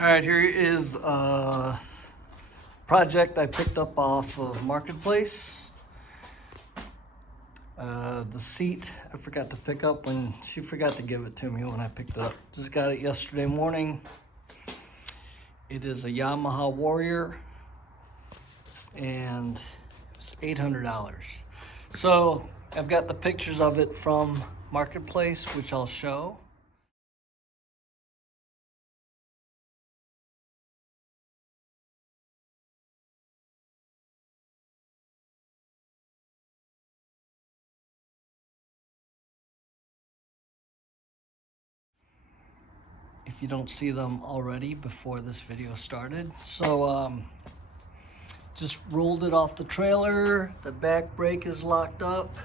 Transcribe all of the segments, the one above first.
All right, here is a project I picked up off of Marketplace. The seat I forgot to pick up when she forgot to give it to me when I picked it up. Just got it yesterday morning. It is a Yamaha Warrior and it's $800. So I've got the pictures of it from Marketplace, which I'll show. If you don't see them already before this video started. So just rolled it off the trailer. The back brake is locked up.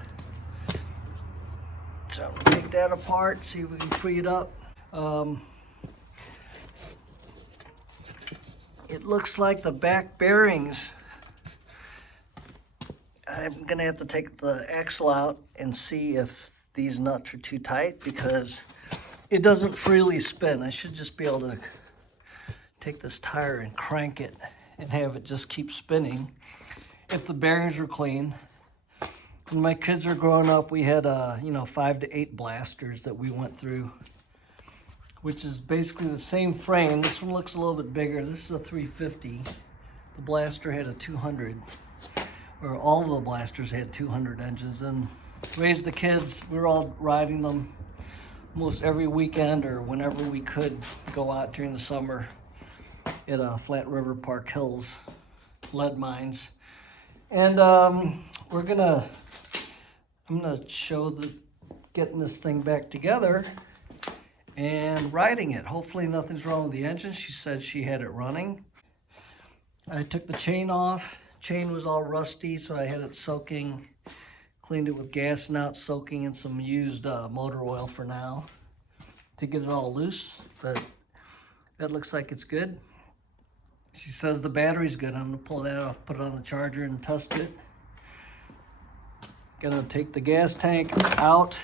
So I'm gonna take that apart, see if we can free it up. It looks like the back bearings, I'm gonna have to take the axle out and see if these nuts are too tight because it doesn't freely spin. I should just be able to take this tire and crank it and have it just keep spinning if the bearings are clean. When my kids were growing up, we had 5 to 8 blasters that we went through, which is basically the same frame. This one looks a little bit bigger. This is a 350. The blaster had a 200, or all of the blasters had 200 engines. And raised the kids, we were all riding them almost every weekend or whenever we could go out during the summer at Flat River Park Hills lead mines. And I'm gonna show getting this thing back together and riding it. Hopefully nothing's wrong with the engine. She said she had it running. I took the chain off. Chain was all rusty, so I had it soaking. Cleaned it with gas, now it's soaking in some used motor oil for now to get it all loose, but that looks like it's good. She says the battery's good. I'm gonna pull that off, put it on the charger and test it. Gonna take the gas tank out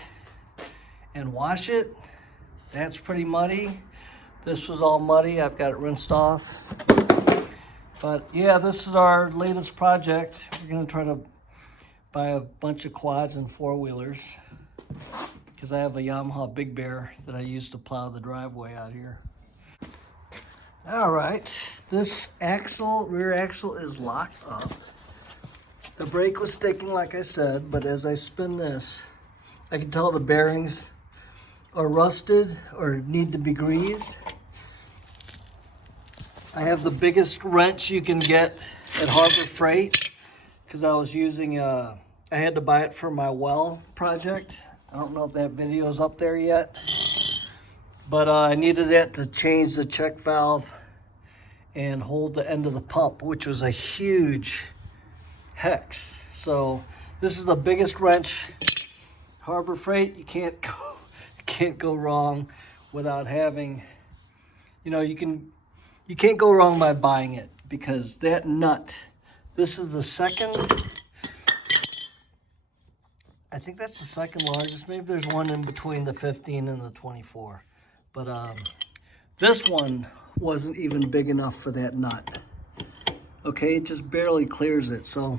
and wash it. That's pretty muddy. This was all muddy. I've got it rinsed off. But yeah, this is our latest project. We're gonna try to buy a bunch of quads and four-wheelers because I have a Yamaha Big Bear that I use to plow the driveway out here. All right, this rear axle is locked up. The brake was sticking like I said, but as I spin this, I can tell the bearings are rusted or need to be greased. I have the biggest wrench you can get at Harbor Freight because I was using I had to buy it for my well project. I don't know if that video is up there yet, but I needed that to change the check valve and hold the end of the pump, which was a huge hex. So this is the biggest wrench. Harbor Freight, you can't go wrong without having, you can't go wrong by buying it because that nut, this is the second, I think that's the second largest. Maybe there's one in between the 15 and the 24. But this one wasn't even big enough for that nut. Okay, it just barely clears it. So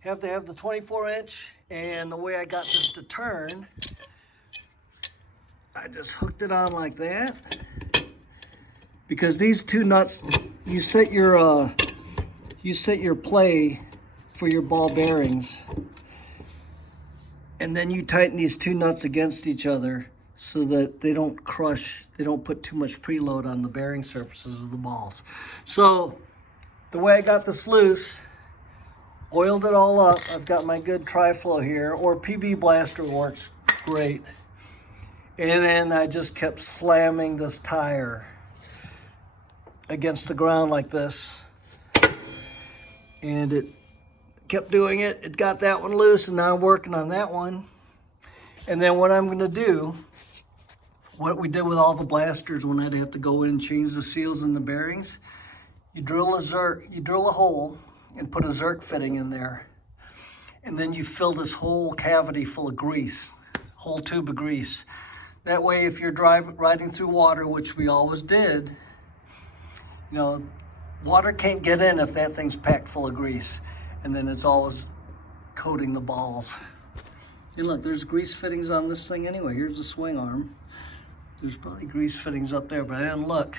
have to have the 24-inch. And the way I got this to turn, I just hooked it on like that. Because these two nuts, you set your play for your ball bearings, and then you tighten these two nuts against each other so that they don't crush, they don't put too much preload on the bearing surfaces of the balls. So the way I got this loose, oiled it all up. I've got my good tri-flow here, or PB Blaster works great. And then I just kept slamming this tire against the ground like this, and it kept doing it. It got that one loose, and now I'm working on that one. And then what I'm gonna do, what we did with all the blasters when I'd have to go in and change the seals and the bearings, you drill a hole and put a zerk fitting in there, and then you fill this whole cavity full of grease, whole tube of grease. That way, if you're riding through water, which we always did, You know, water can't get in if that thing's packed full of grease. And then it's always coating the balls. And look, there's grease fittings on this thing anyway. Here's the swing arm. There's probably grease fittings up there, but I didn't look.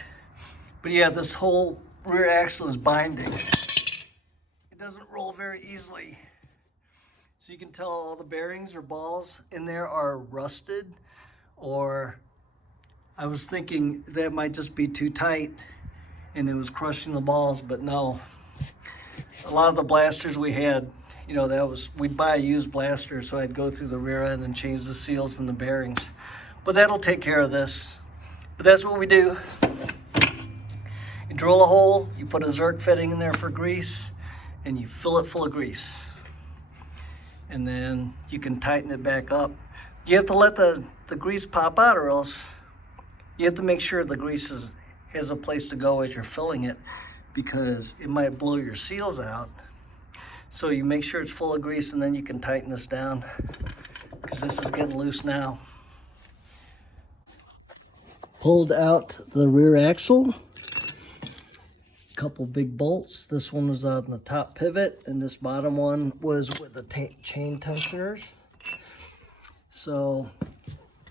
But yeah, this whole rear axle is binding. It doesn't roll very easily. So you can tell all the bearings or balls in there are rusted, or I was thinking that might just be too tight and it was crushing the balls, but no. A lot of the blasters we had, you know, we'd buy a used blaster, so I'd go through the rear end and change the seals and the bearings. But that'll take care of this. But that's what we do. You drill a hole, you put a zerk fitting in there for grease, and you fill it full of grease. And then you can tighten it back up. You have to let the grease pop out, or else you have to make sure the grease has a place to go as you're filling it, because it might blow your seals out. So you make sure it's full of grease, and then you can tighten this down, because this is getting loose now. Pulled out the rear axle. Couple big bolts. This one was on the top pivot, and this bottom one was with the chain tensioners. So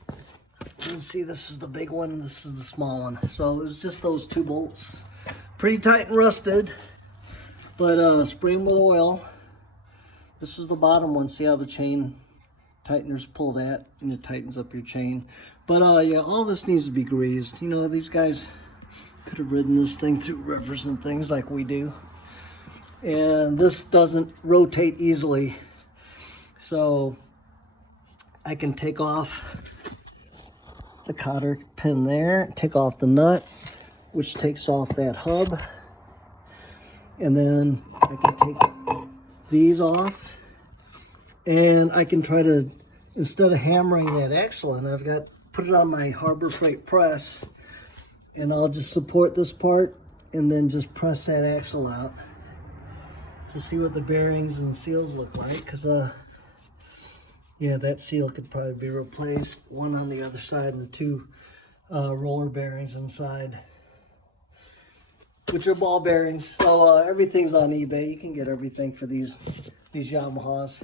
you can see this is the big one, this is the small one. So it was just those two bolts. Pretty tight and rusted, but spray them with oil. This is the bottom one. See how the chain tighteners pull that, and it tightens up your chain. But yeah, all this needs to be greased. You know, these guys could have ridden this thing through rivers and things like we do. And this doesn't rotate easily. So I can take off the cotter pin there, take off the nut, which takes off that hub. And then I can take these off, and I can try to, instead of hammering that axle in, put it on my Harbor Freight press, and I'll just support this part and then just press that axle out to see what the bearings and seals look like. Because yeah, that seal could probably be replaced, one on the other side and the two roller bearings inside, which are ball bearings. So everything's on eBay. You can get everything for these Yamahas.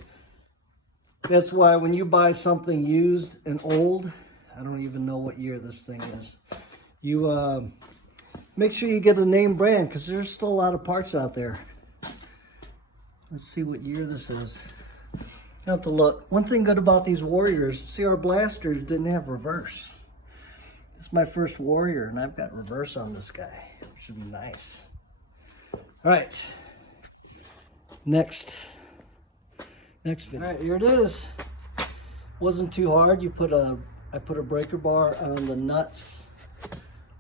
That's why when you buy something used and old, I don't even know what year this thing is, you make sure you get a name brand, because there's still a lot of parts out there. Let's see what year this is. You have to look. One thing good about these Warriors, see, our blasters didn't have reverse. This is my first Warrior, and I've got reverse on this guy, which would be nice. All right, next video. All right, here it is. Wasn't too hard. I put a breaker bar on the nuts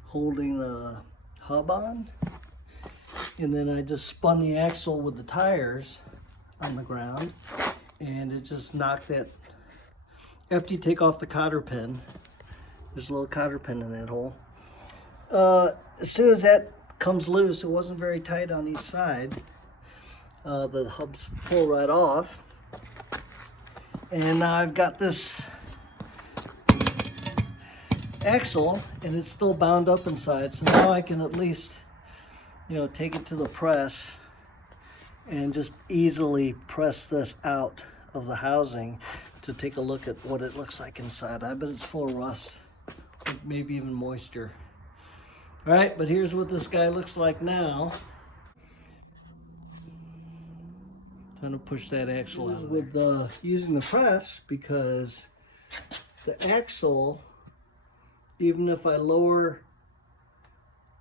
holding the hub on, and then I just spun the axle with the tires on the ground, and it just knocked that. After you take off the cotter pin, there's a little cotter pin in that hole. As soon as that comes loose, it wasn't very tight on each side, the hubs pull right off, and now I've got this axle, and it's still bound up inside. So now I can at least, you know, take it to the press and just easily press this out of the housing to take a look at what it looks like inside. I bet it's full of rust, maybe even moisture. All right, but here's what this guy looks like now. Trying to push that axle out with using the press, because the axle, even if I lower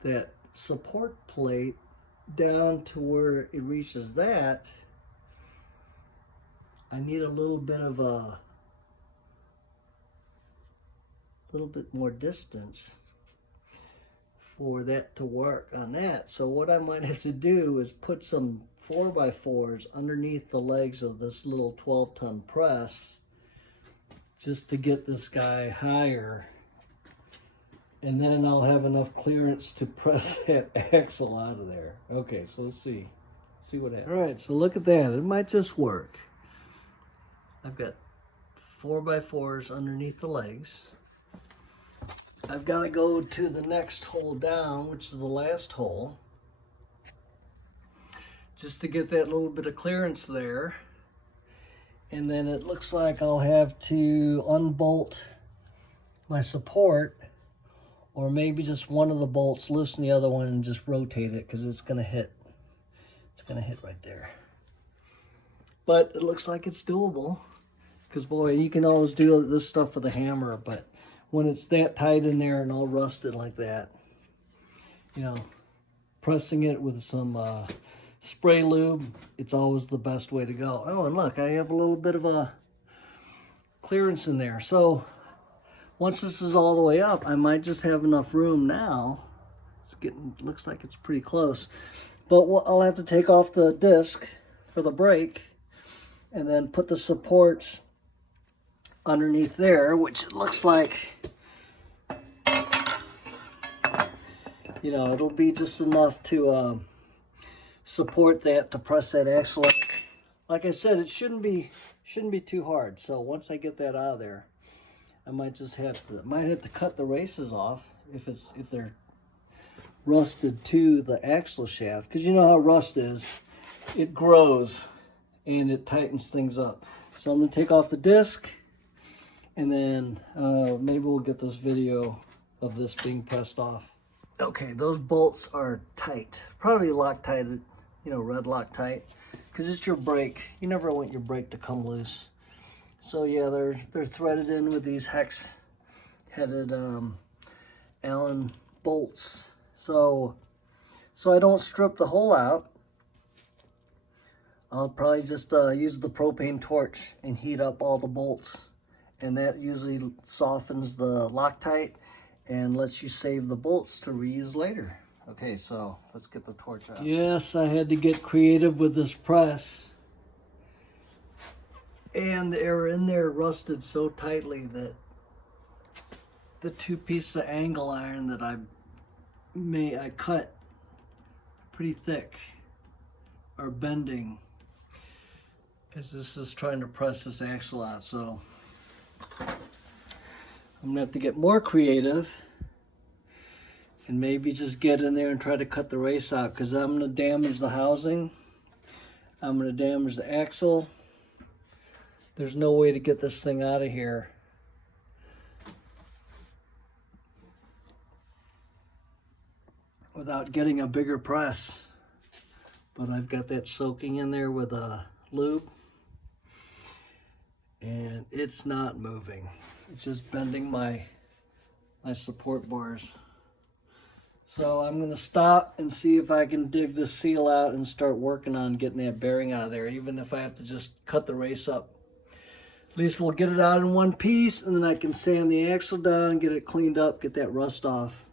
that support plate down to where it reaches that, I need a little bit more distance for that to work on that. So what I might have to do is put some 4x4s underneath the legs of this little 12-ton press, just to get this guy higher, and then I'll have enough clearance to press that axle out of there. Okay, so let's see what happens. All right, so look at that. It might just work. I've got 4x4s underneath the legs. I've got to go to the next hole down, which is the last hole, just to get that little bit of clearance there. And then it looks like I'll have to unbolt my support, or maybe just one of the bolts, loosen the other one, and just rotate it, because it's gonna hit. It's gonna hit right there. But it looks like it's doable, because boy, you can always do this stuff with a hammer, but when it's that tight in there and all rusted like that, you know, pressing it with some spray lube, it's always the best way to go. Oh, and look, I have a little bit of a clearance in there. So once this is all the way up, I might just have enough room now. It's getting, looks like it's pretty close. But I'll have to take off the disc for the brake and then put the supports underneath there, which it looks like, you know, it'll be just enough to support that, to press that axle up. Like I said, it shouldn't be too hard. So once I get that out of there, I might just have to cut the races off if they're rusted to the axle shaft, because you know how rust is, it grows and it tightens things up. So I'm going to take off the disc, and then maybe we'll get this video of this being pressed off. Okay, those bolts are tight, probably Loctite, you know, red Loctite, because it's your brake. You never want your brake to come loose. So yeah, they're threaded in with these hex-headed Allen bolts. So I don't strip the hole out. I'll probably just use the propane torch and heat up all the bolts, and that usually softens the Loctite and lets you save the bolts to reuse later. Okay, so let's get the torch out. Yes, I had to get creative with this press, and they were in there rusted so tightly that the two pieces of angle iron that I cut pretty thick are bending as this is trying to press this axle out. So I'm gonna have to get more creative and maybe just get in there and try to cut the race out, because I'm gonna damage the housing, I'm gonna damage the axle. There's no way to get this thing out of here without getting a bigger press. But I've got that soaking in there with a lube, and it's not moving. It's just bending my support bars. So I'm gonna stop and see if I can dig this seal out and start working on getting that bearing out of there, even if I have to just cut the race up. At least we'll get it out in one piece, and then I can sand the axle down and get it cleaned up, get that rust off.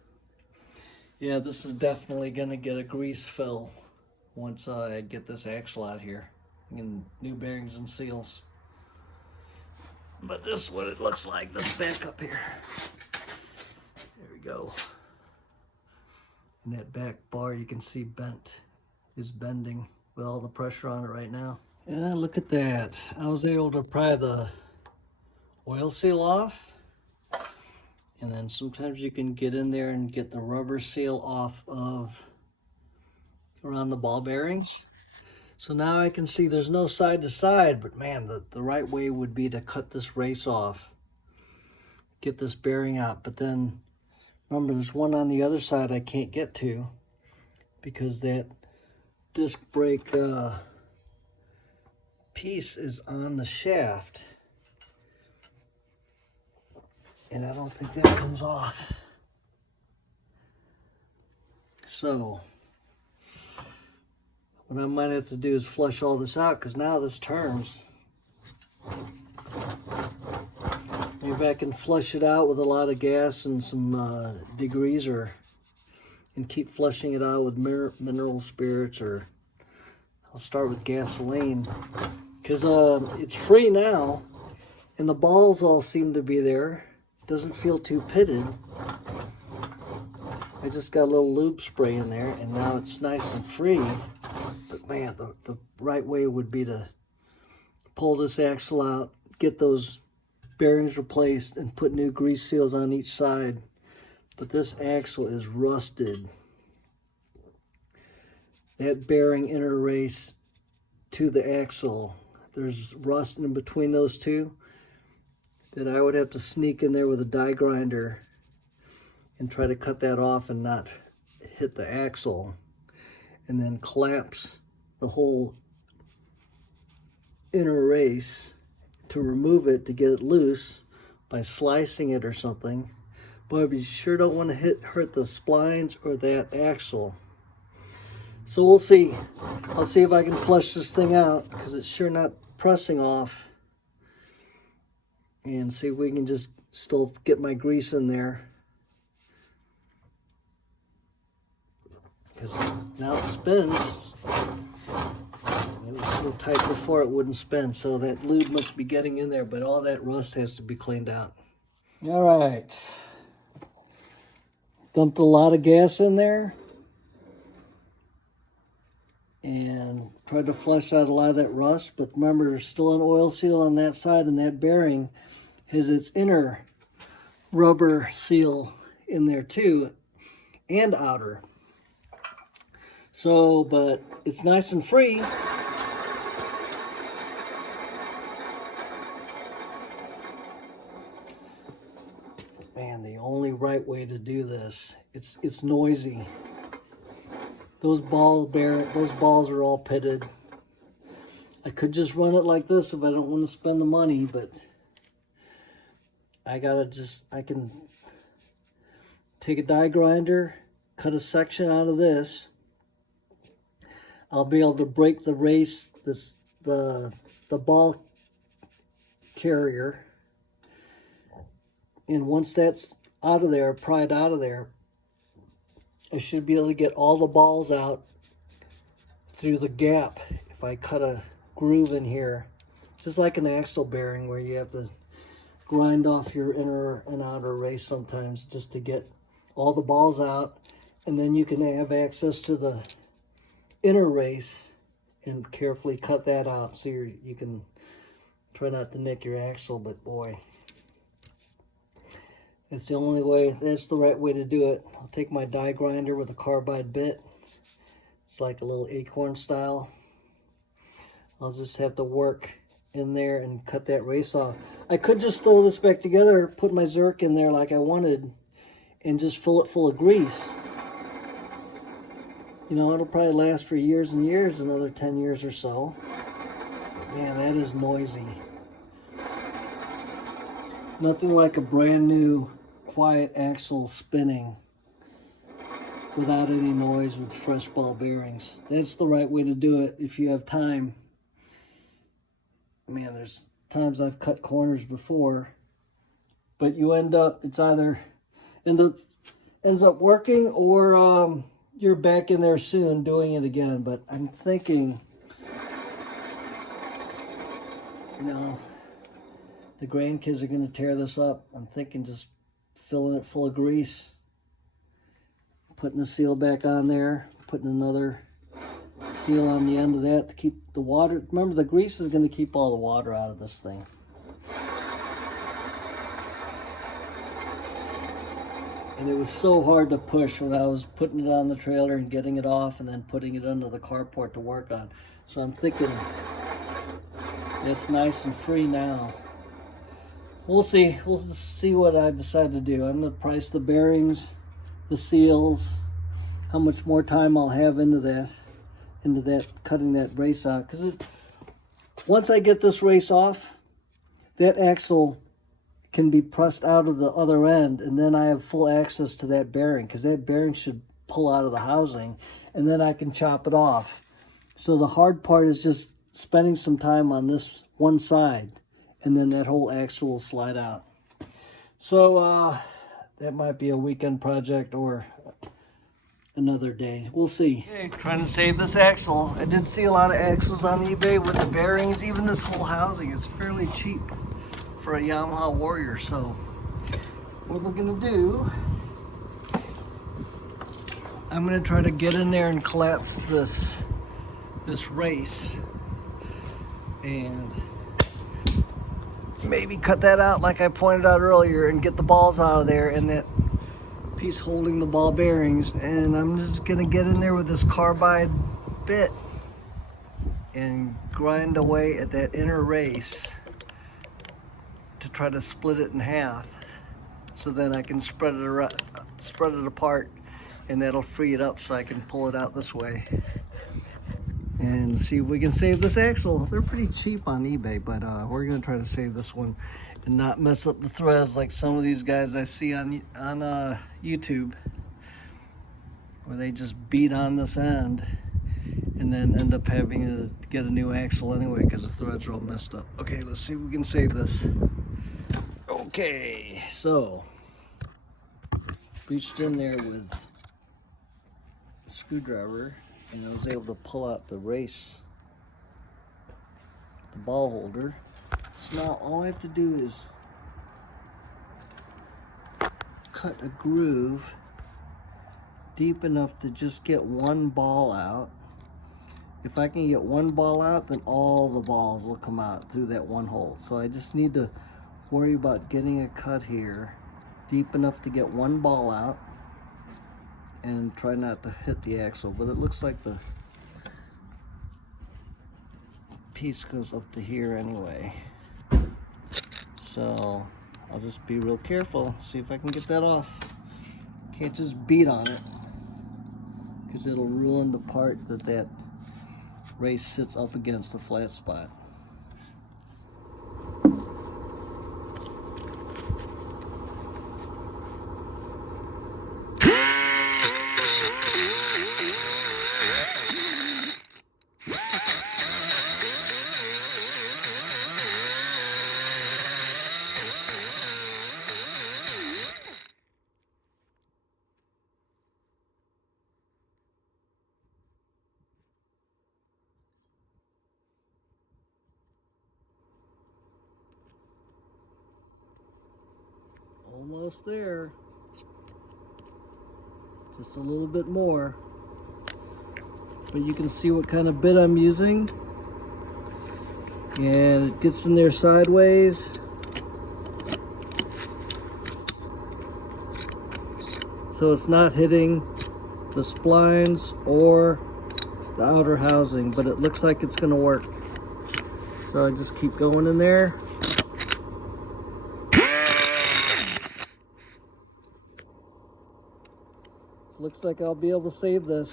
Yeah, this is definitely gonna get a grease fill once I get this axle out here and new bearings and seals. But this is what it looks like. Let's back up here. There we go. And that back bar you can see is bending with all the pressure on it right now. Yeah, look at that. I was able to pry the oil seal off. And then sometimes you can get in there and get the rubber seal off of around the ball bearings. So now I can see there's no side to side, but man, the right way would be to cut this race off, get this bearing out. But then remember, there's one on the other side I can't get to because that disc brake piece is on the shaft, and I don't think that comes off. So what I might have to do is flush all this out, because now this turns. Maybe I can flush it out with a lot of gas and some degreaser and keep flushing it out with mineral spirits, or I'll start with gasoline, because it's free now and the balls all seem to be there. Doesn't feel too pitted. I just got a little lube spray in there and now it's nice and free. But man, the right way would be to pull this axle out, get those bearings replaced, and put new grease seals on each side, but this axle is rusted. That bearing inner race to the axle, there's rust in between those two that I would have to sneak in there with a die grinder and try to cut that off and not hit the axle, and then collapse the whole inner race to remove it, to get it loose by slicing it or something. But you sure don't want to hurt the splines or that axle. So we'll see. I'll see if I can flush this thing out, because it's sure not pressing off, and see if we can just still get my grease in there. Because now it spins. It was so tight before it wouldn't spin, so that lube must be getting in there, but all that rust has to be cleaned out. All right. Dumped a lot of gas in there and tried to flush out a lot of that rust, but remember, there's still an oil seal on that side, and that bearing has its inner rubber seal in there too, and outer. So, but it's nice and free. Man, the only right way to do this, it's noisy. Those balls are all pitted. I could just run it like this if I don't want to spend the money, but I can take a die grinder, cut a section out of this. I'll be able to break the race, the ball carrier. And once that's out of there, pried out of there, I should be able to get all the balls out through the gap if I cut a groove in here. Just like an axle bearing where you have to grind off your inner and outer race sometimes just to get all the balls out. And then you can have access to the inner race and carefully cut that out so you can try not to nick your axle. But boy, it's the only way. That's the right way to do it. I'll take my die grinder with a carbide bit. It's like a little acorn style. I'll just have to work in there and cut that race off. I could just throw this back together, put my zerk in there like I wanted, and just fill it full of grease. You know, it'll probably last for years and years, another 10 years or so. Man, that is noisy. Nothing like a brand new, quiet axle spinning without any noise with fresh ball bearings. That's the right way to do it if you have time. Man, there's times I've cut corners before, but you ends up working, or you're back in there soon doing it again. But I'm thinking, you know, the grandkids are going to tear this up. I'm thinking just filling it full of grease, putting the seal back on there, putting another seal on the end of that to keep the water. Remember, the grease is going to keep all the water out of this thing. And it was so hard to push when I was putting it on the trailer and getting it off and then putting it under the carport to work on. So I'm thinking it's nice and free now. We'll see. We'll see what I decide to do. I'm going to price the bearings, the seals, how much more time I'll have into that, cutting that race out. Because once I get this race off, that axle can be pressed out of the other end, and then I have full access to that bearing, because that bearing should pull out of the housing, and then I can chop it off. So the hard part is just spending some time on this one side, and then that whole axle will slide out. So that might be a weekend project or another day. We'll see. Okay, trying to save this axle. I did see a lot of axles on eBay with the bearings. Even this whole housing is fairly cheap for a Yamaha Warrior. So what we're gonna do, I'm gonna try to get in there and collapse this race and maybe cut that out like I pointed out earlier and get the balls out of there, and that piece holding the ball bearings, and I'm just gonna get in there with this carbide bit and grind away at that inner race to try to split it in half, so then I can spread it apart, and that'll free it up so I can pull it out this way and see if we can save this axle. They're pretty cheap on eBay, but we're gonna try to save this one and not mess up the threads like some of these guys I see on YouTube, where they just beat on this end and then end up having to get a new axle anyway because the threads are all messed up. Okay, let's see if we can save this. Okay, so reached in there with a screwdriver and I was able to pull out the ball holder. So now all I have to do is cut a groove deep enough to just get one ball out. If I can get one ball out, then all the balls will come out through that one hole. So I just need to worry about getting a cut here deep enough to get one ball out and try not to hit the axle. But it looks like the piece goes up to here anyway. So I'll just be real careful, see if I can get that off. Can't just beat on it, because it'll ruin the part that race sits up against the flat spot. Almost there. Just a little bit more. But you can see what kind of bit I'm using. And it gets in there sideways. So it's not hitting the splines or the outer housing, but it looks like it's going to work. So I just keep going in there. Looks like I'll be able to save this.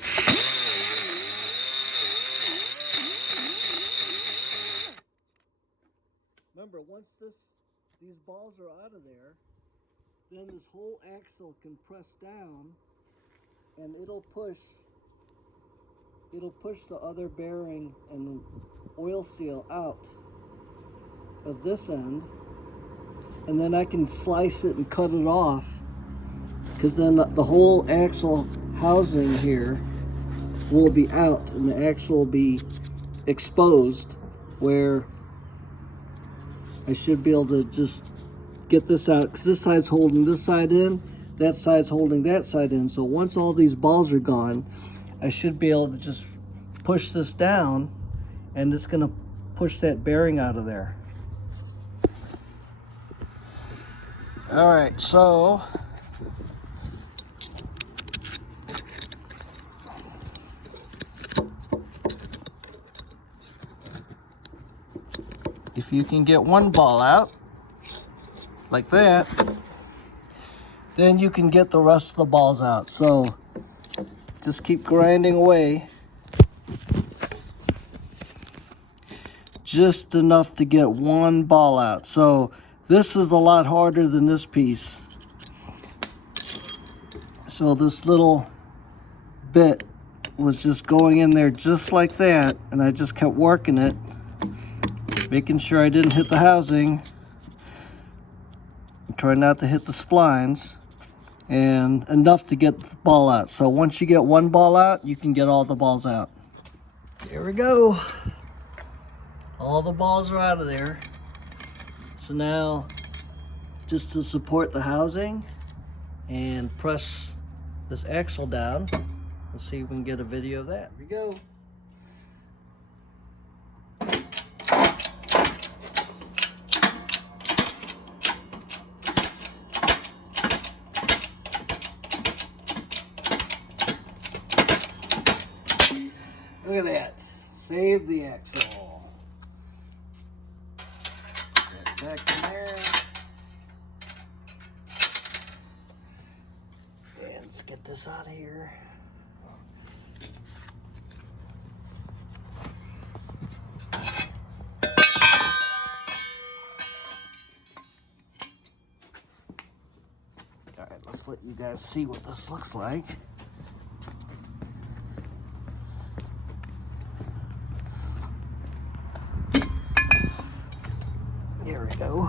Remember, once these balls are out of there, then this whole axle can press down and it'll push the other bearing and oil seal out of this end, and then I can slice it and cut it off, because then the whole axle housing here will be out and the axle will be exposed, where I should be able to just get this out, because this side's holding this side in, that side's holding that side in. So once all these balls are gone, I should be able to just push this down and it's going to push that bearing out of there. All right, so if you can get one ball out like that, then you can get the rest of the balls out. So just keep grinding away just enough to get one ball out. So this is a lot harder than this piece. So this little bit was just going in there just like that, and I just kept working it, making sure I didn't hit the housing, try not to hit the splines, and enough to get the ball out. So once you get one ball out, you can get all the balls out. There we go. All the balls are out of there. So now, just to support the housing and press this axle down, let's see if we can get a video of that. Here we go. Look at that. Save the axle. Put that back in there. And let's get this out of here. All right, let's let you guys see what this looks like. There we go.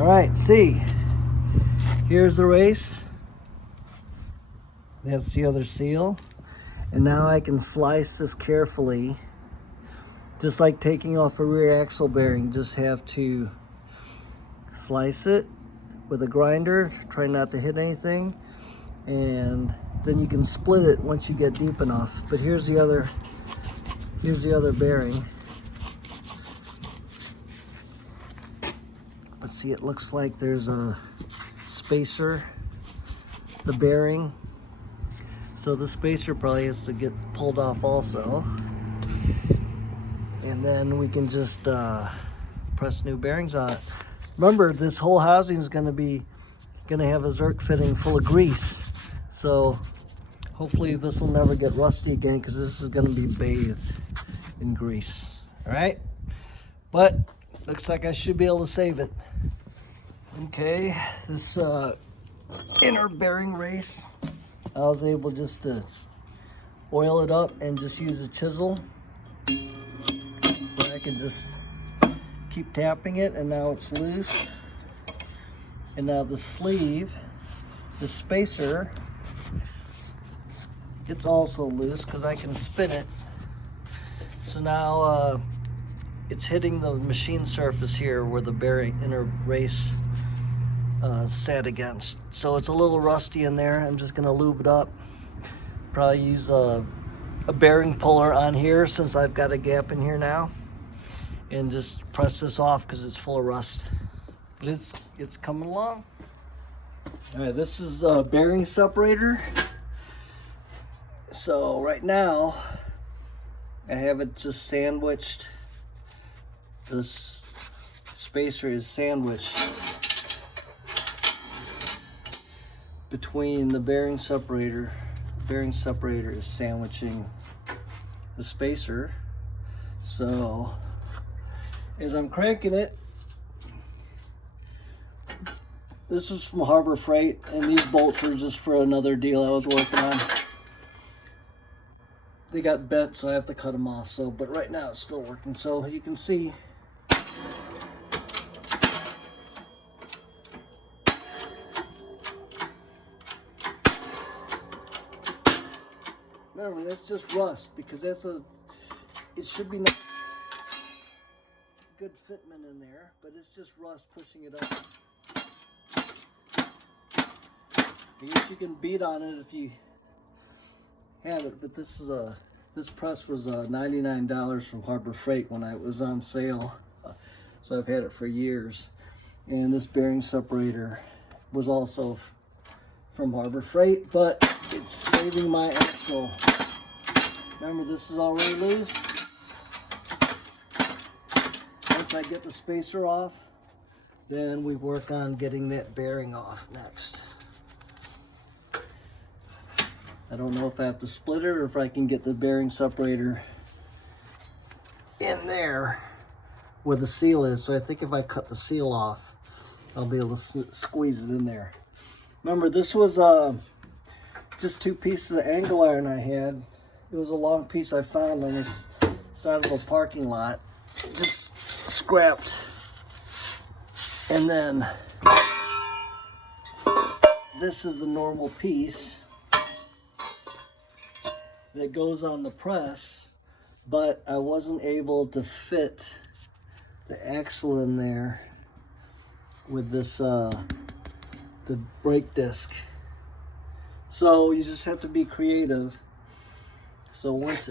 All right, see, here's the race. That's the other seal. And now I can slice this carefully, just like taking off a rear axle bearing. Just have to slice it with a grinder, try not to hit anything, and then you can split it once you get deep enough. But here's the other bearing. Let's see, it looks like there's a spacer, the bearing. So the spacer probably has to get pulled off also. And then we can just press new bearings on it. Remember, this whole housing is gonna have a zerk fitting full of grease. So hopefully this will never get rusty again, because this is gonna be bathed in grease. All right, but looks like I should be able to save it. Okay, this inner bearing race, I was able just to oil it up and just use a chisel. Where I can just keep tapping it, and now it's loose. And now the sleeve, the spacer, it's also loose because I can spin it. So now it's hitting the machine surface here where the bearing inner race sat against. So it's a little rusty in there. I'm just gonna lube it up. Probably use a bearing puller on here since I've got a gap in here now, and just press this off because it's full of rust. But it's coming along. All right, this is a bearing separator. So right now I have it just sandwiched. This spacer is sandwiched between the bearing separator. The bearing separator is sandwiching the spacer. So as I'm cranking it, this is from Harbor Freight, and these bolts are just for another deal I was working on. They got bent, so I have to cut them off. So, but right now it's still working. So you can see remember, that's just rust, because it should be not good fitment in there, but it's just rust pushing it up. I guess you can beat on it if you have it, but this press was $99 from Harbor Freight when it was on sale, so I've had it for years. And this bearing separator was also from Harbor Freight, but it's saving my axle. Remember, this is already loose. Once I get the spacer off, then we work on getting that bearing off next. I don't know if I have to split it or if I can get the bearing separator in there where the seal is. So I think if I cut the seal off, I'll be able to squeeze it in there. Remember, this was just 2 pieces of angle iron I had. It was a long piece I found on this side of a parking lot. Just scrapped. And then this is the normal piece that goes on the press, but I wasn't able to fit the axle in there with this the brake disc. So you just have to be creative. So once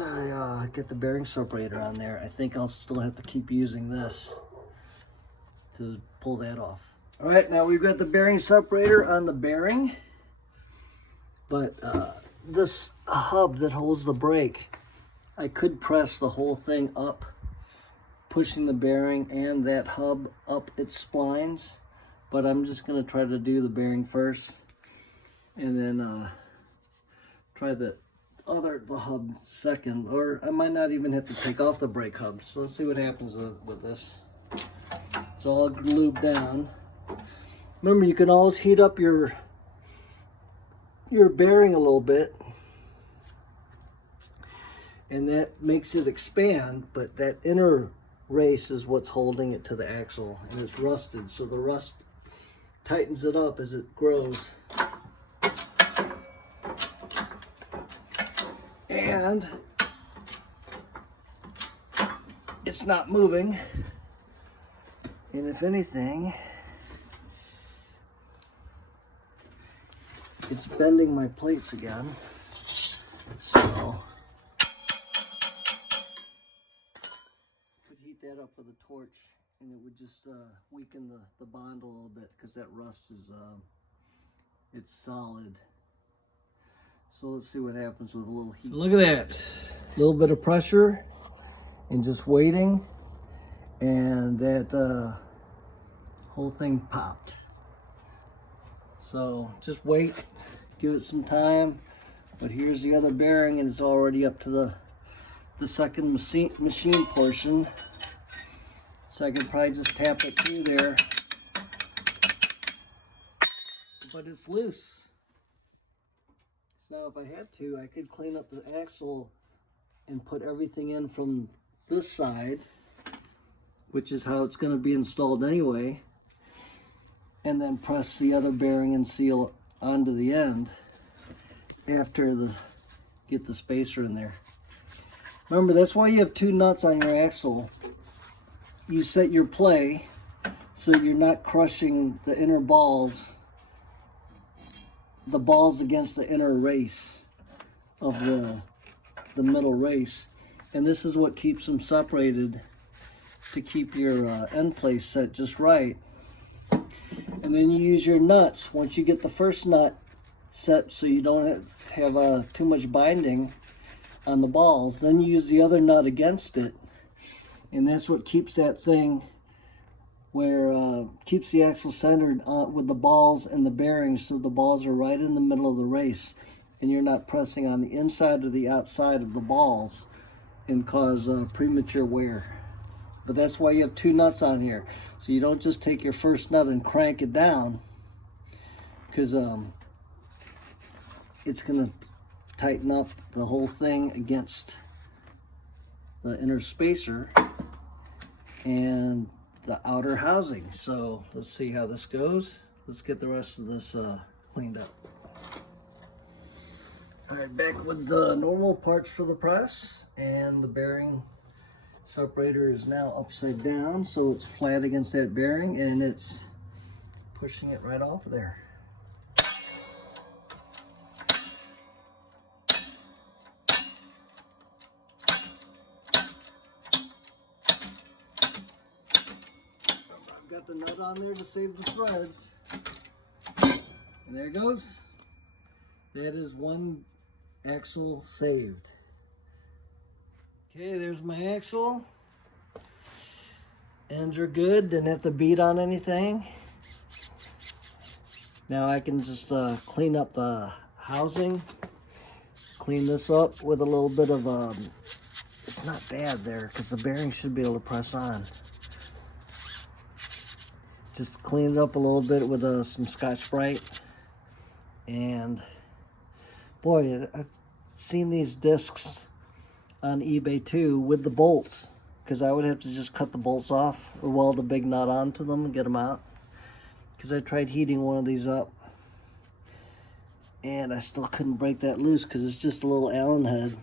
I get the bearing separator on there, I think I'll still have to keep using this to pull that off. All right, now we've got the bearing separator on the bearing, but this a hub that holds the brake. I could press the whole thing up, pushing the bearing and that hub up its splines, but I'm just going to try to do the bearing first and then try the hub second, or I might not even have to take off the brake hub. So let's see what happens with this. It's all glued down. Remember, you can always heat up your bearing a little bit, and that makes it expand, but that inner race is what's holding it to the axle, and it's rusted, so the rust tightens it up as it grows. And it's not moving, and if anything, it's bending my plates again. So could heat that up with a torch, and it would just weaken the bond a little bit, because that rust is it's solid. So let's see what happens with a little heat. So look at that, a little bit of pressure and just waiting, and that whole thing popped. So just wait, give it some time. But here's the other bearing, and it's already up to the second machine portion. So I can probably just tap it through there, but it's loose. Now, if I had to, I could clean up the axle and put everything in from this side, which is how it's going to be installed anyway, and then press the other bearing and seal onto the end after get the spacer in there. Remember, that's why you have two nuts on your axle. You set your play so you're not crushing the inner balls, the balls against the inner race of the middle race, and this is what keeps them separated to keep your end plate set just right. And then you use your nuts once you get the first nut set, so you don't have too much binding on the balls. Then you use the other nut against it, and that's what keeps that thing where keeps the axle centered with the balls and the bearings, so the balls are right in the middle of the race, and you're not pressing on the inside or the outside of the balls and cause premature wear. But that's why you have two nuts on here, so you don't just take your first nut and crank it down, because it's going to tighten up the whole thing against the inner spacer and the outer housing. So let's see how this goes. Let's get the rest of this cleaned up. All right, back with the normal parts for the press, and the bearing separator is now upside down, so it's flat against that bearing, and it's pushing it right off of there. Got the nut on there to save the threads, and there it goes. That is one axle saved. Okay, there's my axle. Ends are good, didn't have to beat on anything. Now I can just clean up the housing, clean this up with a little bit of it's not bad there, because the bearing should be able to press on. Just clean it up a little bit with some Scotch-Brite, and boy, I've seen these discs on eBay too with the bolts, because I would have to just cut the bolts off or weld a big nut onto them and get them out, because I tried heating one of these up and I still couldn't break that loose, because it's just a little Allen head,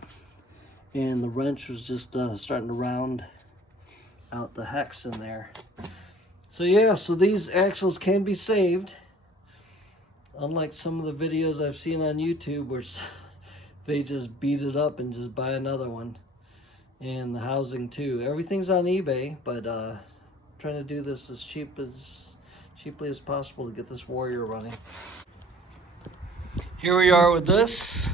and the wrench was just starting to round out the hex in there. So yeah, so these axles can be saved, unlike some of the videos I've seen on YouTube where they just beat it up and just buy another one. And the housing too. Everything's on eBay, but trying to do this as cheaply as possible to get this Warrior running. Here we are with this.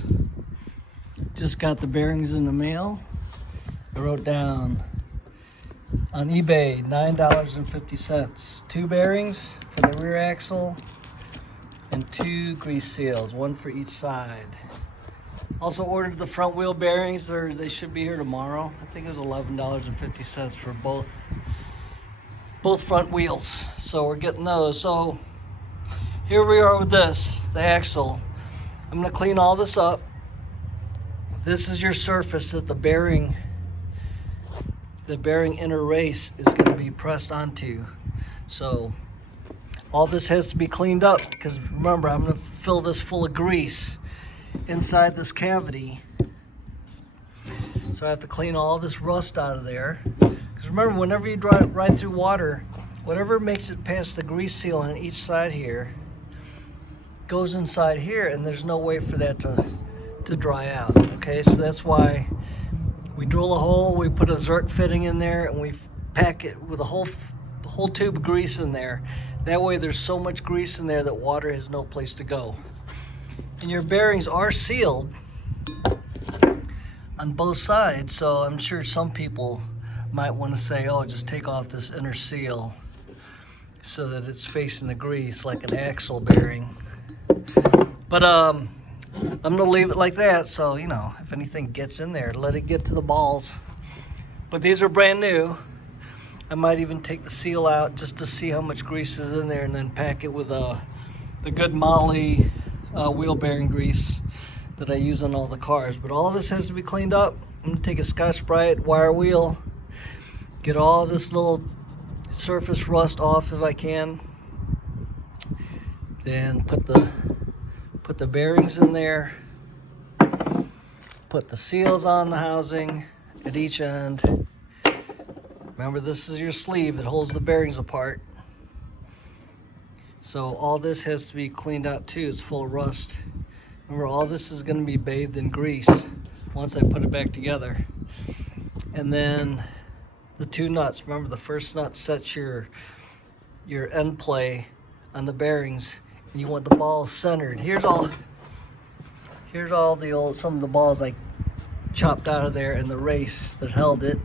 Just got the bearings in the mail. I wrote down on eBay $9.50. 2 bearings for the rear axle and 2 grease seals, 1 for each side. Also ordered the front wheel bearings. They should be here tomorrow. I think it was $11.50 for both front wheels. So we're getting those. So here we are with this, the axle. I'm gonna clean all this up. This is your surface that the bearing inner race is gonna be pressed onto. So all this has to be cleaned up because remember, I'm gonna fill this full of grease inside this cavity. So I have to clean all this rust out of there. Because remember, whenever you drive right through water, whatever makes it past the grease seal on each side here goes inside here, and there's no way for that to dry out. Okay, so that's why we drill a hole, we put a zerk fitting in there, and we pack it with a whole tube of grease in there. That way there's so much grease in there that water has no place to go. And your bearings are sealed on both sides, so I'm sure some people might want to say, oh, just take off this inner seal so that it's facing the grease like an axle bearing. But I'm gonna leave it like that, so you know, if anything gets in there, let it get to the balls. But these are brand new. I might even take the seal out just to see how much grease is in there and then pack it with the good Molly wheel bearing grease that I use on all the cars. But all of this has to be cleaned up. I'm gonna take a Scotch-Brite wire wheel, get all this little surface rust off if I can, then put the bearings in there, put the seals on the housing at each end. Remember, this is your sleeve that holds the bearings apart. So all this has to be cleaned out too. It's full of rust. Remember, all this is going to be bathed in grease once I put it back together. And then the 2 nuts. Remember, the first nut sets your end play on the bearings, and you want the balls centered. Here's all some of the balls I chopped out of there and the race that held it.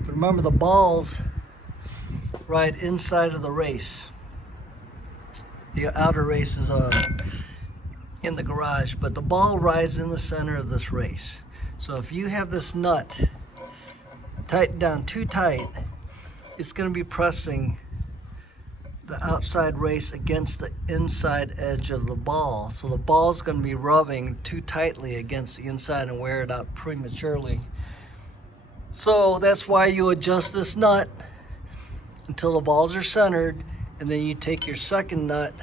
But remember, the balls ride inside of the race. The outer race is in the garage, but the ball rides in the center of this race. So if you have this nut tightened down too tight, it's going to be pressing the outside race against the inside edge of the ball. So the ball is going to be rubbing too tightly against the inside and wear it out prematurely. So that's why you adjust this nut until the balls are centered, and then you take your second nut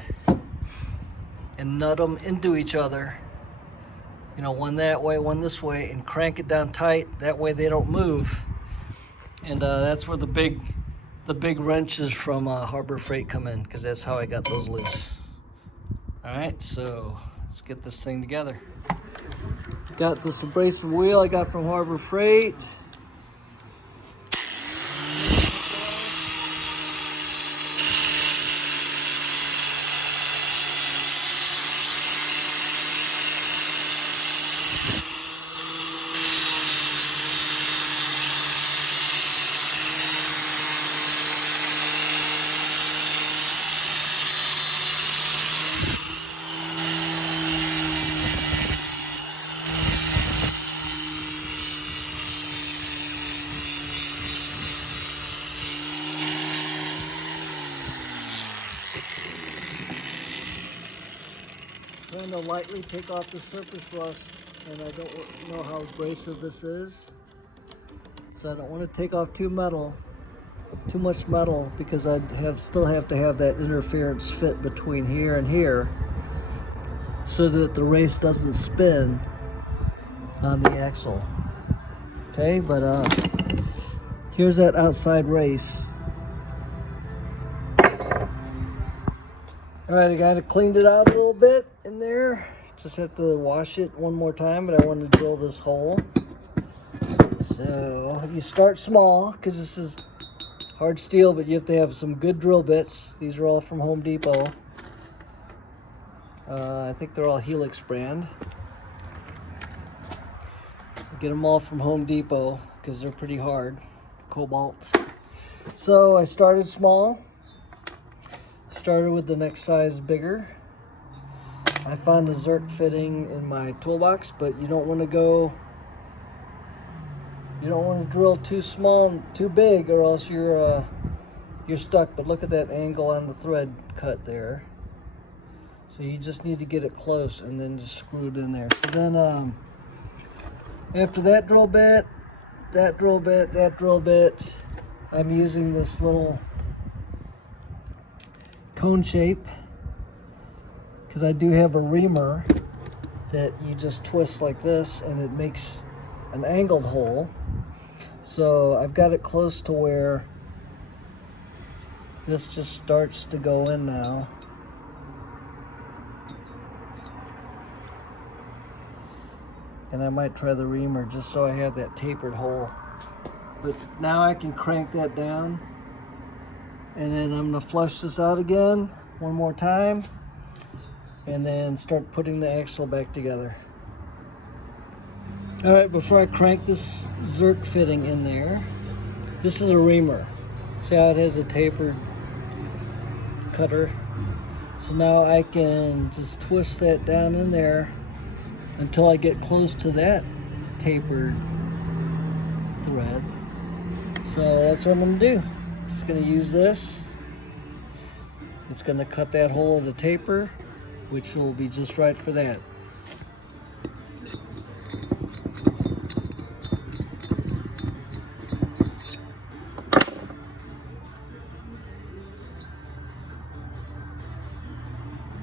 and nut them into each other. You know, one that way, one this way, and crank it down tight. That way they don't move. And that's where the big wrenches from Harbor Freight come in, because that's how I got those loose. All right, so let's get this thing together. Got this abrasive wheel I got from Harbor Freight. Trying to lightly take off the surface rust, and I don't know how abrasive this is, so I don't want to take off too much metal, because I still have to have that interference fit between here and here so that the race doesn't spin on the axle. Okay, but here's that outside race. All right, I got it cleaned it out a little bit in there. Just have to wash it one more time, but I wanted to drill this hole. So you start small, because this is hard steel, but you have to have some good drill bits. These are all from Home Depot. I think they're all Helix brand. Get them all from Home Depot because they're pretty hard. Cobalt. So I started small. Started with the next size bigger. I found a zerk fitting in my toolbox, but you don't want to drill too small and too big, or else you're stuck. But look at that angle on the thread cut there. So you just need to get it close and then just screw it in there. So then after that drill bit, that drill bit, I'm using this little cone shape because I do have a reamer that you just twist like this and it makes an angled hole. So I've got it close to where this just starts to go in now. And I might try the reamer just so I have that tapered hole. But now I can crank that down. And then I'm gonna flush this out again one more time. And then start putting the axle back together. All right, before I crank this zerk fitting in there, this is a reamer. See how it has a tapered cutter? So now I can just twist that down in there until I get close to that tapered thread. So that's what I'm gonna do. Just gonna use this. It's gonna cut that hole of the taper, which will be just right for that.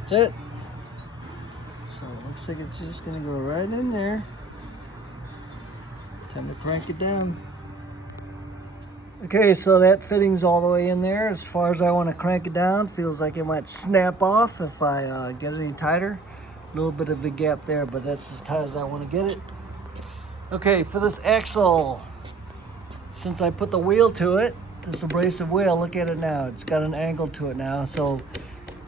That's it. So it looks like it's just gonna go right in there. Time to crank it down. Okay, so that fitting's all the way in there. As far as I want to crank it down, feels like it might snap off if I get it any tighter. A little bit of a gap there, but that's as tight as I want to get it. Okay, for this axle, since I put the wheel to it, this abrasive wheel, look at it now. It's got an angle to it now, so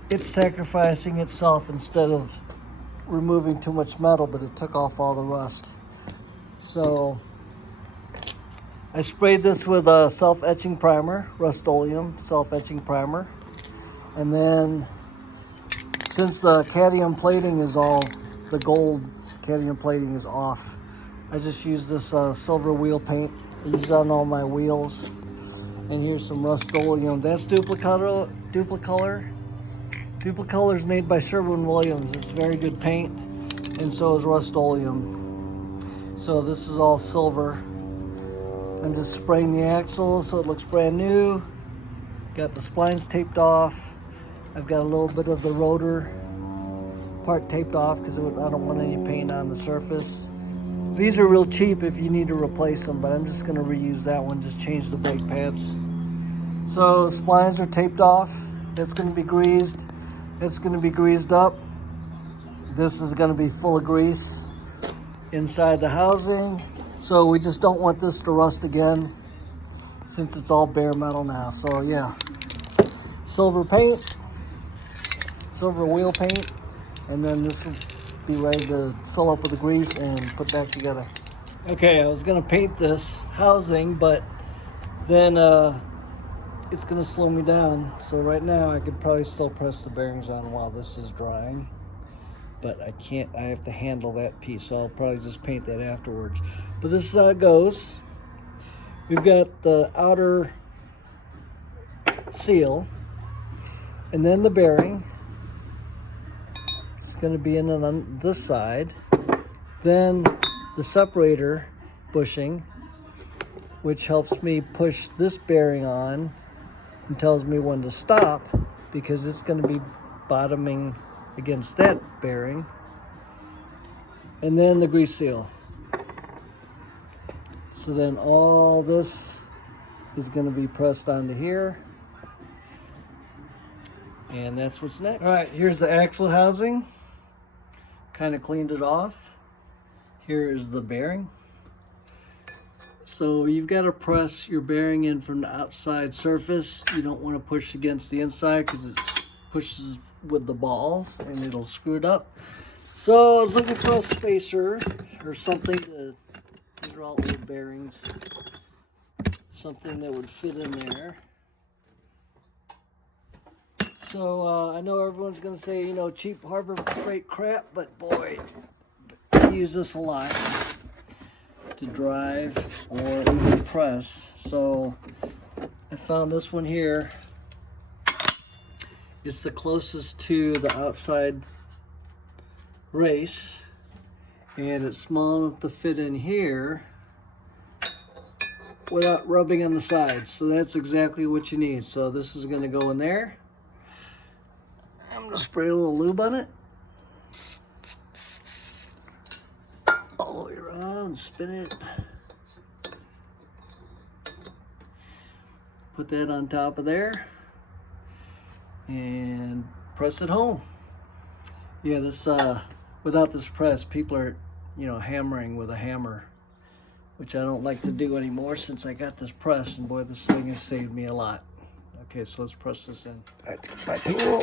it's sacrificing itself instead of removing too much metal, but it took off all the rust. So I sprayed this with a self-etching primer, Rust-Oleum self-etching primer. And then since the cadmium plating is all, the gold cadmium plating is off, I just use this silver wheel paint. I use it on all my wheels. And here's some Rust-Oleum. That's Duplicolor. Duplicolor is made by Sherwin-Williams. It's very good paint, and so is Rust-Oleum. So this is all silver. I'm just spraying the axle so it looks brand new. Got the splines taped off. I've got a little bit of the rotor part taped off because I don't want any paint on the surface. These are real cheap if you need to replace them, but I'm just going to reuse that one, just change the brake pads. So splines are taped off. That's going to be greased. It's going to be greased up. This is going to be full of grease inside the housing. So we just don't want this to rust again since it's all bare metal now. So yeah, silver paint, silver wheel paint, and then this will be ready to fill up with the grease and put back together. Okay, I was gonna paint this housing, but then it's gonna slow me down. So right now I could probably still press the bearings on while this is drying, but I can't, I have to handle that piece, so I'll probably just paint that afterwards. But this is how it goes. We've got the outer seal, and then the bearing. It's going to be in on this side. Then the separator bushing, which helps me push this bearing on and tells me when to stop, because it's going to be bottoming against that bearing. And then the grease seal. So then all this is going to be pressed onto here. And that's what's next. All right, here's the axle housing. Kind of cleaned it off. Here is the bearing. So you've got to press your bearing in from the outside surface. You don't want to push against the inside because it pushes with the balls and it'll screw it up. So I was looking for a spacer or something to These are all old bearings. Something that would fit in there. So I know everyone's going to say, you know, cheap Harbor Freight crap, but boy, I use this a lot to drive or even press. So I found this one here. It's the closest to the outside race, and it's small enough to fit in here without rubbing on the sides. So that's exactly what you need. So this is going to go in there. I'm going to spray a little lube on it all the way around, spin it, put that on top of there, and press it home. Yeah, this without this press, people are, you know, hammering with a hammer, which I don't like to do anymore since I got this press, and boy, this thing has saved me a lot. Okay, so let's press this in. I took my tool.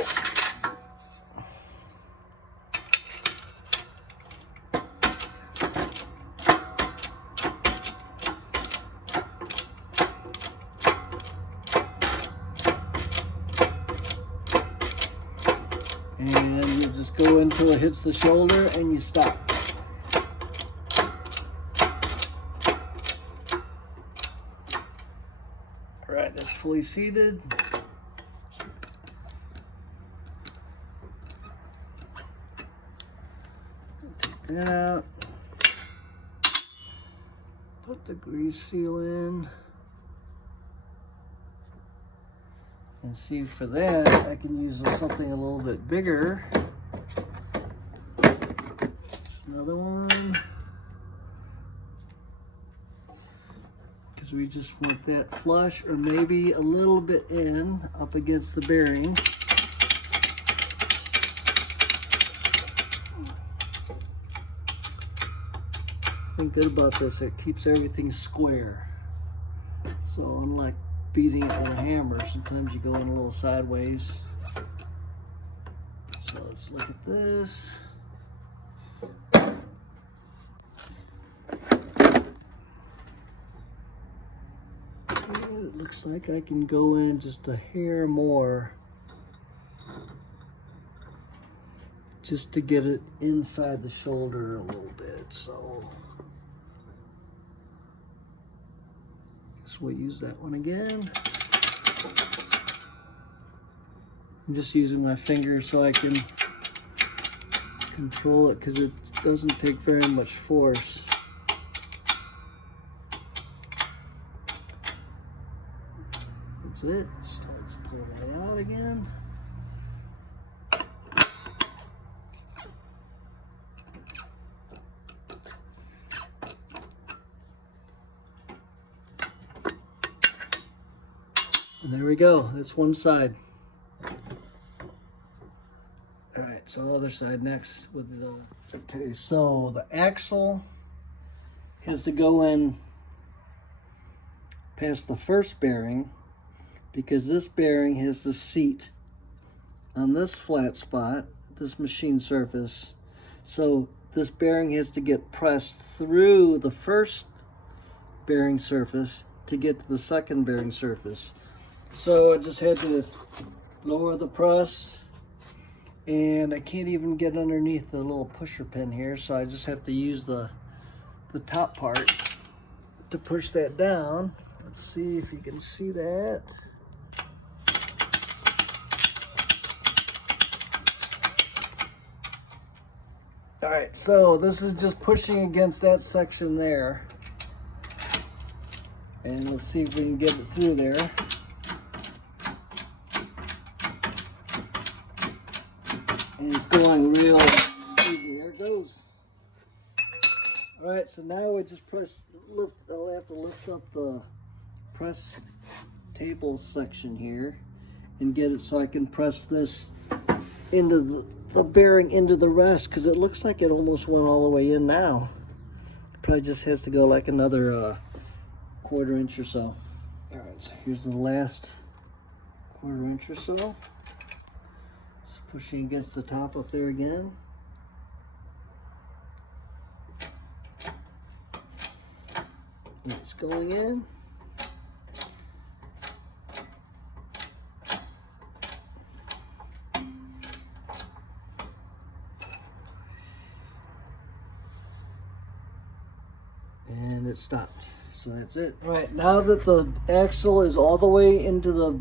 And you just go until it hits the shoulder and you stop. All right, that's fully seated. Take that out. Put the grease seal in. And see, for that, I can use something a little bit bigger. Another one. Because we just want that flush, or maybe a little bit in, up against the bearing. Think good about this, it keeps everything square. So unlike beating it with a hammer, sometimes you go in a little sideways. So let's look at this. It looks like I can go in just a hair more, just to get it inside the shoulder a little bit. So we'll use that one again. I'm just using my finger so I can control it, because it doesn't take very much force. That's it. So let's pull that out again. And there we go, that's one side. All right, so other side next with the, okay, so the axle has to go in past the first bearing, because this bearing has the seat on this flat spot, this machine surface. So this bearing has to get pressed through the first bearing surface to get to the second bearing surface. So I just had to lower the press, and I can't even get underneath the little pusher pin here, so I just have to use the top part to push that down. Let's see if you can see that. All right, so this is just pushing against that section there, and let's see if we can get it through there. And it's going real easy. Here it goes. All right, so now we just lift. I'll have to lift up the press table section here and get it so I can press this into the bearing into the rest, because it looks like it almost went all the way in now. It probably just has to go like another 1/4 inch or so. All right, so here's the last 1/4 inch or so. Pushing against the top up there again. It's going in. And it stopped. So that's it. All right, now that the axle is all the way into the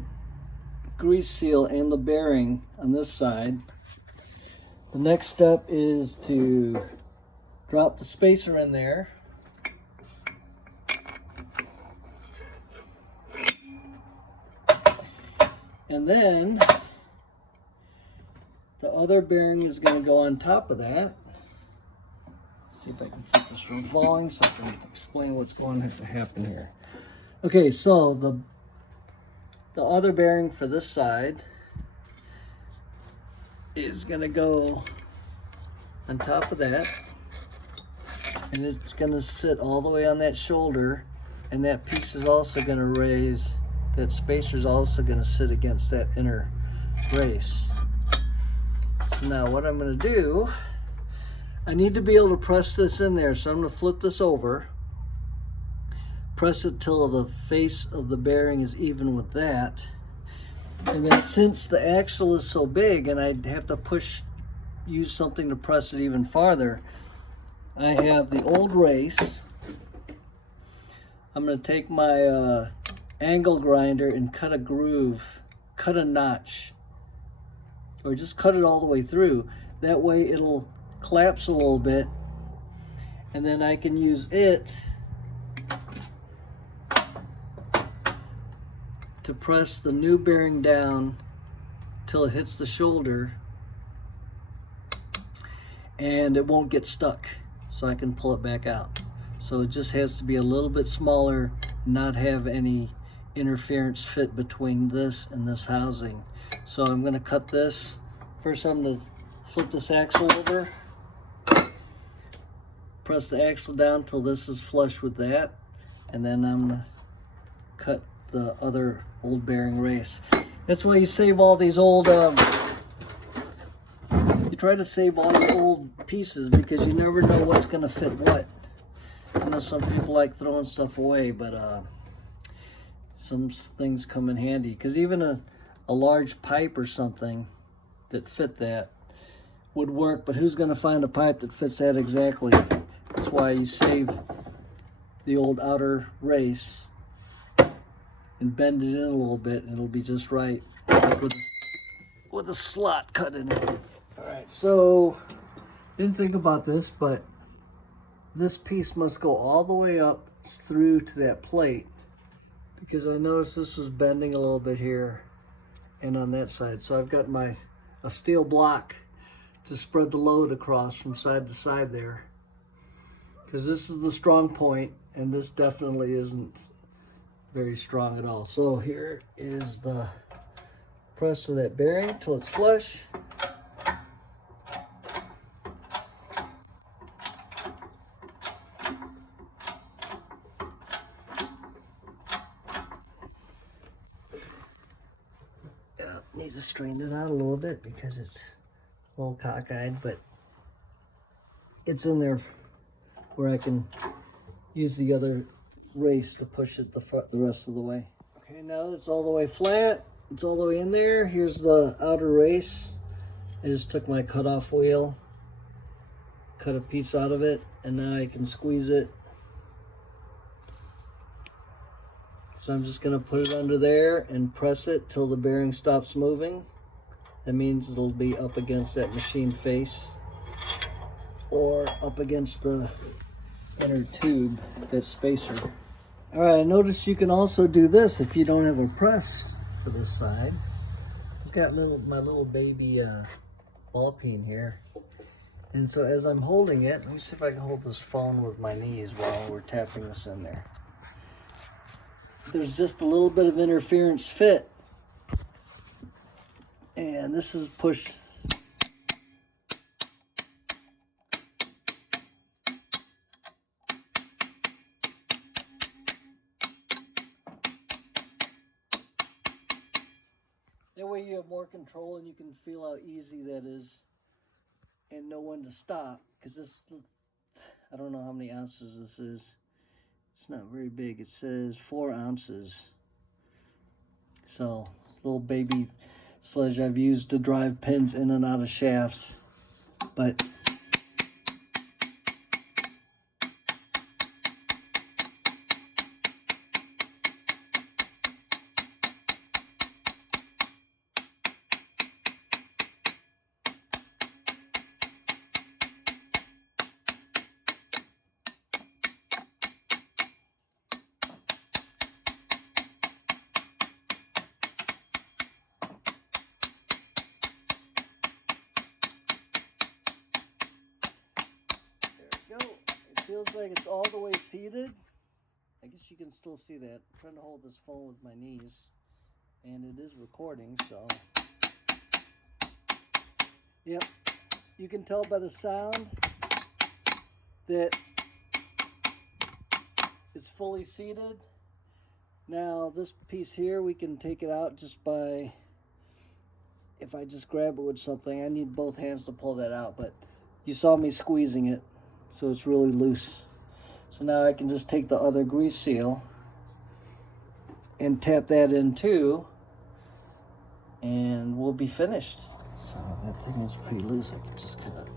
grease seal and the bearing on this side, the next step is to drop the spacer in there. And then the other bearing is going to go on top of that. See if I can keep this from falling so I can explain what's going to happen here. Okay, so the other bearing for this side is going to go on top of that, and it's going to sit all the way on that shoulder, and that piece is also going to raise, that spacer is also going to sit against that inner brace. So now what I'm going to do, I need to be able to press this in there, so I'm going to flip this over, press it till the face of the bearing is even with that, and then since the axle is so big and I'd have to use something to press it even farther, I have the old race. I'm going to take my angle grinder and cut a groove, cut a notch, or just cut it all the way through. That way it'll collapse a little bit, and then I can use it to press the new bearing down till it hits the shoulder, and it won't get stuck, so I can pull it back out. So it just has to be a little bit smaller, not have any interference fit between this and this housing. So I'm going to cut this. First I'm going to flip this axle over, press the axle down till this is flush with that, and then I'm going to cut the other old bearing race. That's why you save all these old, you try to save all the old pieces, because you never know what's going to fit what. I know some people like throwing stuff away, but some things come in handy, because even a large pipe or something that fit that would work, but who's going to find a pipe that fits that exactly? That's why you save the old outer race and bend it in a little bit, and it'll be just right with a slot cut in it. All right, so didn't think about this, but this piece must go all the way up through to that plate, because I noticed this was bending a little bit here and on that side. So I've got a steel block to spread the load across from side to side there, because this is the strong point and this definitely isn't very strong at all. So here is the press for that bearing till it's flush. Need to straighten it out a little bit because it's a little cockeyed, but it's in there where I can use the other race to push it the rest of the way. Okay, now it's all the way flat. It's all the way in there. Here's the outer race. I just took my cutoff wheel, cut a piece out of it, and now I can squeeze it. So I'm just going to put it under there and press it till the bearing stops moving. That means it'll be up against that machine face or up against the inner tube, that spacer. All right, I noticed you can also do this if you don't have a press for this side. I've got my little baby ball peen here. And so as I'm holding it, let me see if I can hold this phone with my knees while we're tapping this in there. There's just a little bit of interference fit, and this is pushed. That way you have more control and you can feel how easy that is and know when to stop, because this, I don't know how many ounces this is. It's not very big. It says 4 ounces. So, little baby sledge I've used to drive pins in and out of shafts. But go. It feels like it's all the way seated. I guess you can still see that. I'm trying to hold this phone with my knees, and it is recording, so. Yep, you can tell by the sound that it's fully seated. Now this piece here, we can take it out just by, if I just grab it with something. I need both hands to pull that out, but you saw me squeezing it, so it's really loose. So now I can just take the other grease seal and tap that in too, and we'll be finished. So that thing is pretty loose. I can just kind of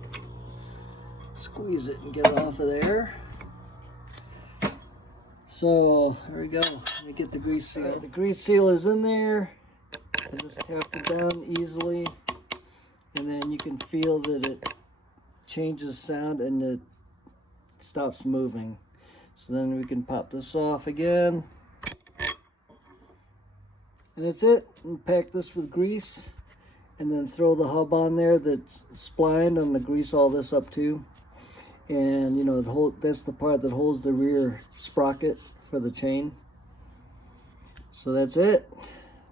squeeze it and get it off of there. So there we go. Let me get the grease seal. The grease seal is in there. I just tap it down easily, and then you can feel that it changes sound and it stops moving. So then we can pop this off again, and that's it. And pack this with grease, and then throw the hub on there that's splined. I'm gonna grease all this up too, and you know, that's the part that holds the rear sprocket for the chain. So that's it.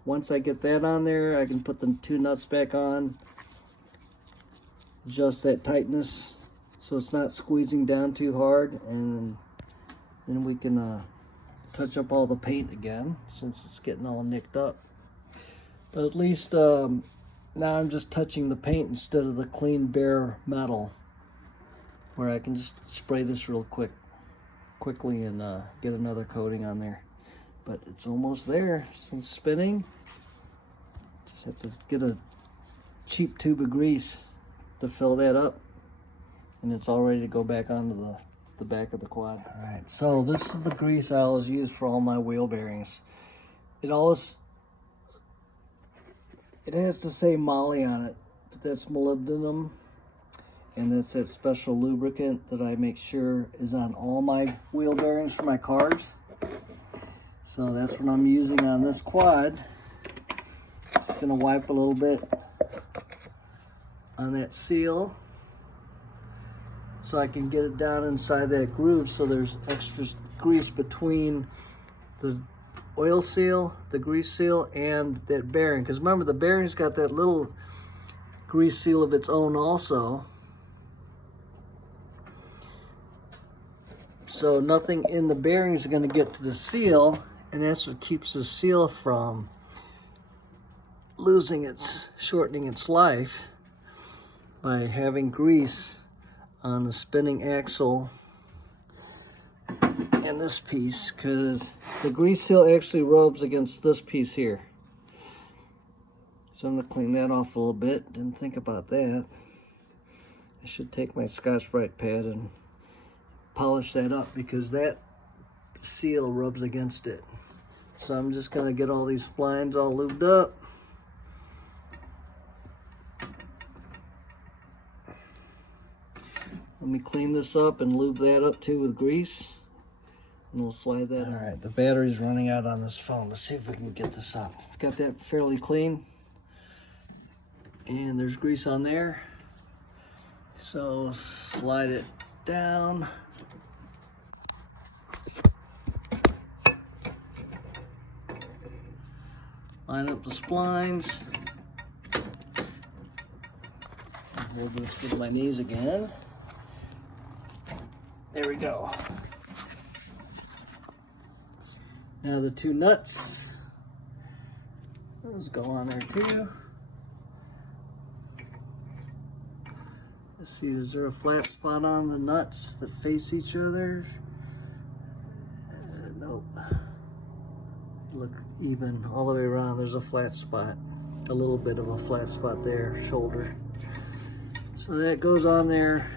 Once I get that on there, I can put the 2 nuts back on, adjust that tightness so it's not squeezing down too hard, and then we can touch up all the paint again since it's getting all nicked up. But at least now I'm just touching the paint instead of the clean bare metal, where I can just spray this real quickly and get another coating on there. But it's almost there. Some spinning. Just have to get a cheap tube of grease to fill that up, and it's all ready to go back onto the back of the quad. All right, so this is the grease I always use for all my wheel bearings. It has to say moly on it, but that's molybdenum, and that's that special lubricant that I make sure is on all my wheel bearings for my cars. So that's what I'm using on this quad. Just gonna wipe a little bit on that seal so I can get it down inside that groove, so there's extra grease between the oil seal, the grease seal, and that bearing. Because remember, the bearing's got that little grease seal of its own also. So nothing in the bearing is going to get to the seal, and that's what keeps the seal from shortening its life, by having grease on the spinning axle and this piece, because the grease seal actually rubs against this piece here. So I'm going to clean that off a little bit. Didn't think about that. I should take my Scotch-Brite pad and polish that up, because that seal rubs against it. So I'm just going to get all these splines all lubed up. Let me clean this up and lube that up too with grease, and we'll slide that on. All right, the battery's running out on this phone. Let's see if we can get this up. Got that fairly clean, and there's grease on there. So slide it down. Line up the splines. Hold this with my knees again. There we go. Now the 2 nuts. Those go on there too. Let's see, is there a flat spot on the nuts that face each other? go. Look even all the way around. There's a flat spot, a little bit of a flat spot there, shoulder. So that goes on there.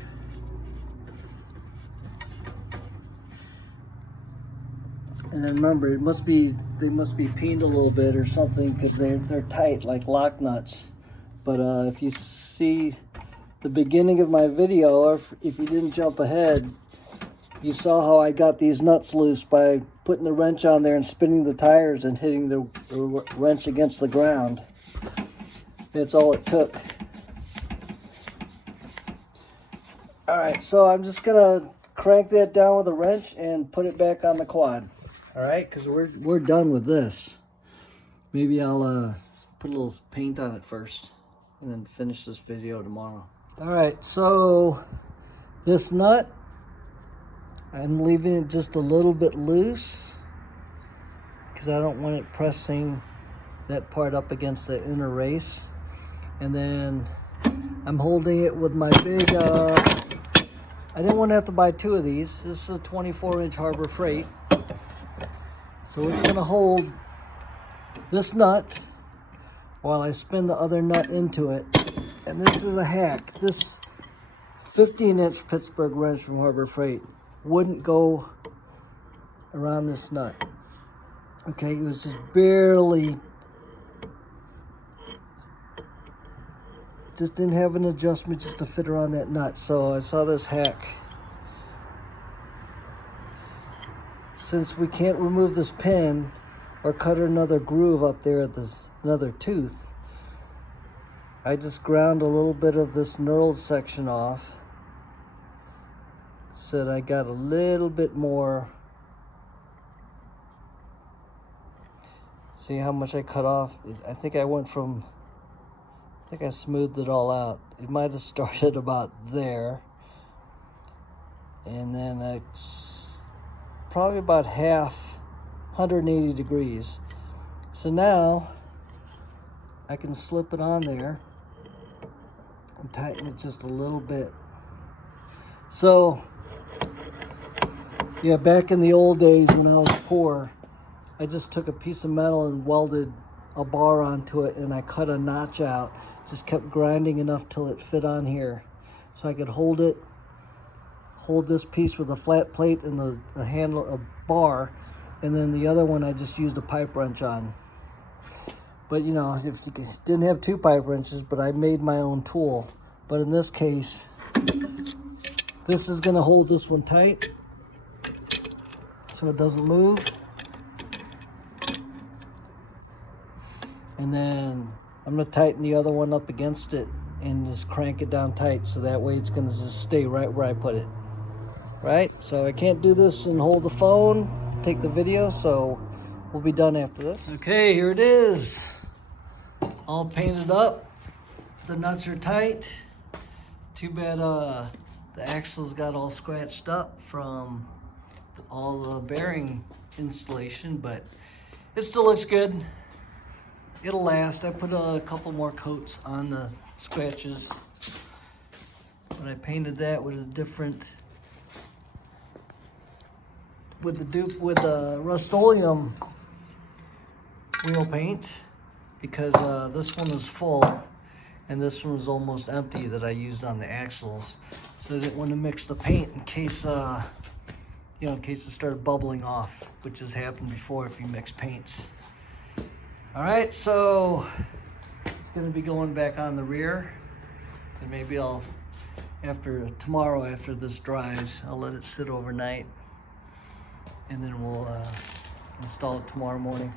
And then remember, they must be peened a little bit or something, because they're tight like lock nuts. But if you see the beginning of my video, or if you didn't jump ahead, you saw how I got these nuts loose by putting the wrench on there and spinning the tires and hitting the wrench against the ground. That's all it took. All right, so I'm just gonna crank that down with a wrench and put it back on the quad. All right, because we're done with this. Maybe I'll put a little paint on it first and then finish this video tomorrow. All right, so this nut, I'm leaving it just a little bit loose because I don't want it pressing that part up against the inner race. And then I'm holding it with my big, I didn't want to have to buy two of these. This is a 24-inch Harbor Freight. So it's going to hold this nut while I spin the other nut into it. And this is a hack. This 15-inch Pittsburgh wrench from Harbor Freight wouldn't go around this nut. Okay, it was just barely, just didn't have an adjustment just to fit around that nut. So I saw this hack. Since we can't remove this pin or cut another groove up there at this another tooth, I just ground a little bit of this knurled section off. So that I got a little bit more. See how much I cut off? I think I went from, I think I smoothed it all out. It might have started about there. And then it's probably about half, 180 degrees. So now I can slip it on there and tighten it just a little bit. So yeah, back in the old days when I was poor, I just took a piece of metal and welded a bar onto it, and I cut a notch out. Just kept grinding enough till it fit on here. So I could hold this piece with a flat plate and a handle, a bar, and then the other one I just used a pipe wrench on. But you know, if you didn't have two pipe wrenches, but I made my own tool. But in this case, this is gonna hold this one tight so it doesn't move. And then I'm gonna tighten the other one up against it and just crank it down tight, so that way it's gonna just stay right where I put it. Right? So I can't do this and hold the phone, take the video, so we'll be done after this. Okay, here it is. All painted up. The nuts are tight. Too bad the axles got all scratched up from all the bearing installation, but it still looks good. It'll last. I put a couple more coats on the scratches, but I painted that with a different, with the Rust-Oleum wheel paint, because this one is full and this one was almost empty that I used on the axles. So I didn't want to mix the paint in case you know, in case it started bubbling off, which has happened before if you mix paints. All right, so it's gonna be going back on the rear, and maybe I'll, tomorrow after this dries, I'll let it sit overnight, and then we'll install it tomorrow morning.